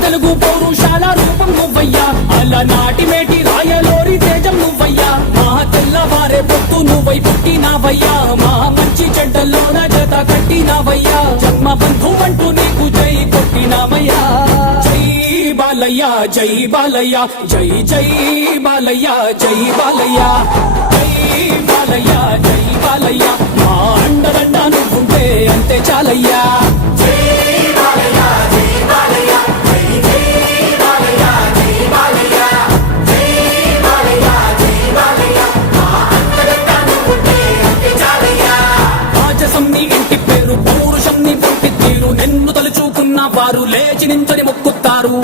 తెలుగు పౌరుషాల రూపం నువ్వయ్యా. అలా నాటి మేటి రాయలోరి తేజం నువ్వయ్యా. మా తెల్లవారే పొత్తు నువ్వై పుట్టినావయ్యా. మా మంచి చెడ్డల్లోన జత కట్టినావయ్యా. జన్మ బంధు అంటూ నీకు జై కొట్టినామయ్యా. జై బాలయ్య జై బాలయ్యా జై జై బాలయ్యా జై బాలయ్యా. జై బాలయ్యా జై బాలయ్యా. మా అండదండ నువ్వుంటే అంతే చాలయ్యా. పౌరుషం పుట్టి తీరు. నిన్ను తలుచుకున్న వారు లేచి నించని మొక్కుతారు.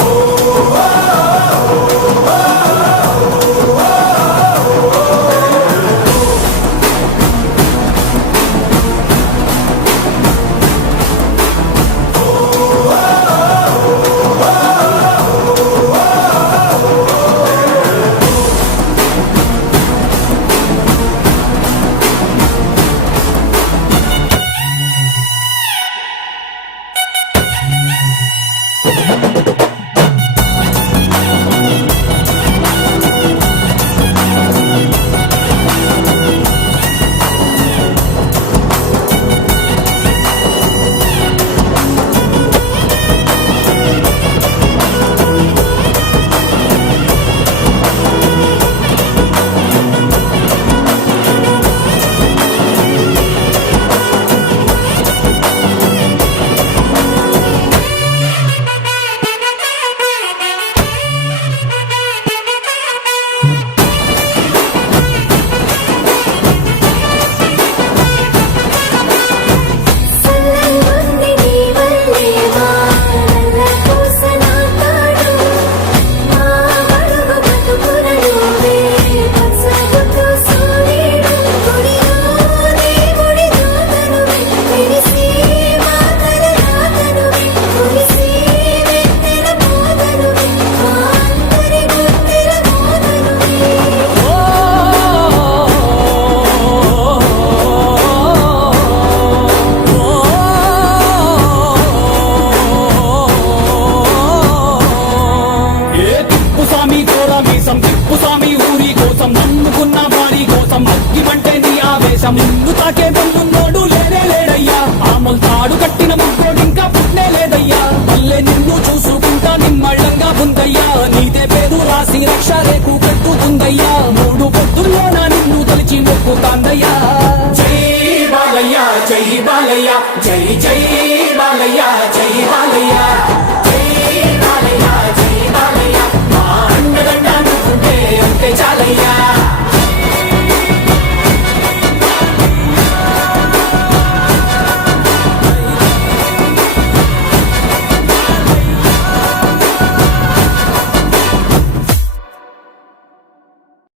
అగ్గిమంటే నీ ఆవేశం. నిన్ను తాకే బొల్లున్నోడు లేనే లేడయ్యా. ఆమల్ తాడు కట్టిన ముక్కోడు ఇంకా పుట్నే లేదయ్యా. మళ్ళీ నిన్ను చూసుకుంటా నిమ్మళ్ళంగా ఉందయ్యా. నీదే పేరు రాసి రక్ష రేకు కట్టుతుందయ్యా మూడు పొద్దుల్లోన నిన్ను తలిచి మొక్కుతాందయ్యా.